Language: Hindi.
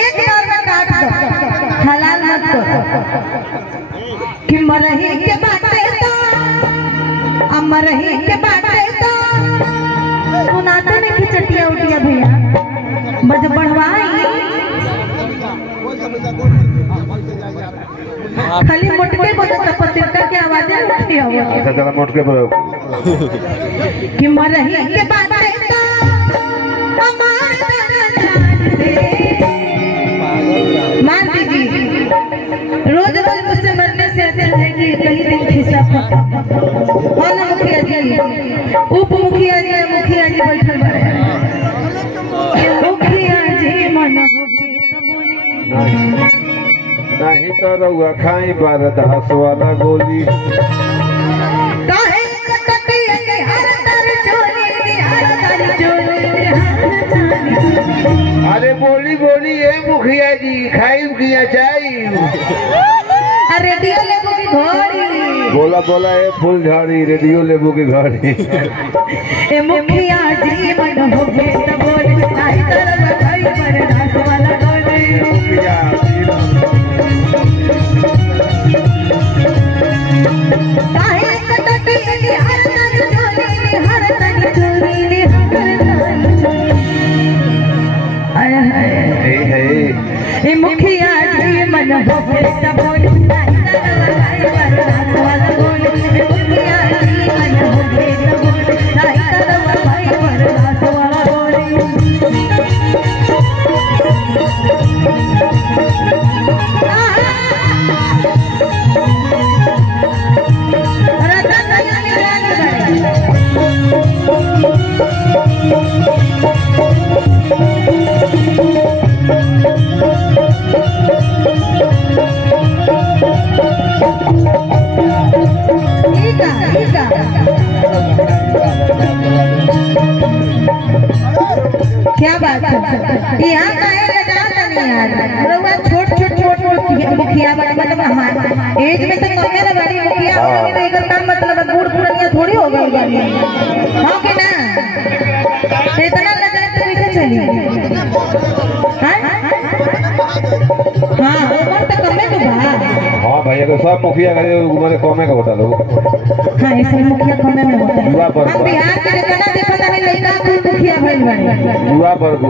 एक बार में काट दो, हलाल मत करो कि मरही के बाटे तो अमरही के बाटे तो सुनाते नहीं कि चटिया उटिया भैया बज बढ़वाई खाली मोटके बोलता पतिरका के आवाजें उठी हो। अच्छा चला मोटके पर कि मरही के बाटे तो अमर जान से मान दीजिए रोज रोज मुझसे मरने से अच्छा है कि कहीं दिन खिस्सा हो ना। मुखिया जी, उप मुखिया जी, मुखिया जी बैठल बड़े मुखिया जी मन नहीं करुआ खाई बार दस वाला गोली काहे कटतिया के हर तर चोली हर तर चोली। अरे बोली बोली ये मुखिया जी खाई किया चाहिए। अरे रेडियो लेबू की घोड़ी बोला बोला ये फूल झाड़ी रेडियो लेबू की घड़ी ए मुखिया जी मन हो गए त बोल नहीं करब भाई पर दास वाला गोली। काहे कटती की हर तन चोली हर तन चोली हर तन आय हाय ए मुखिया जी मन हो गए त बोल नहीं करब भाई पर दास वाला गोली। ए मुखिया जी मन हो गए त बोल नहीं करब भाई पर दास वाला गोली। क्या बात है यहाँ का है लगा नहीं यार रउआ छोट मुखिया मतलब हाँ एज में तो कमे ना बड़ी मुखिया होगी तो एकर काम मतलब बूढ़ पुरानिया थोड़ी हो गई बानी हाँ कि ना इतना लगा तो कैसे चली हाँ उम्र तो कमे तो बा। हाँ भैया को सब मुखिया का उम्र कमे का होता लोग। हाँ इसलिए मुखिया कमे में होता है। हम बिहार के जितना देखा नहीं लड़का मुखिया भइल बानी। युवा वर्ग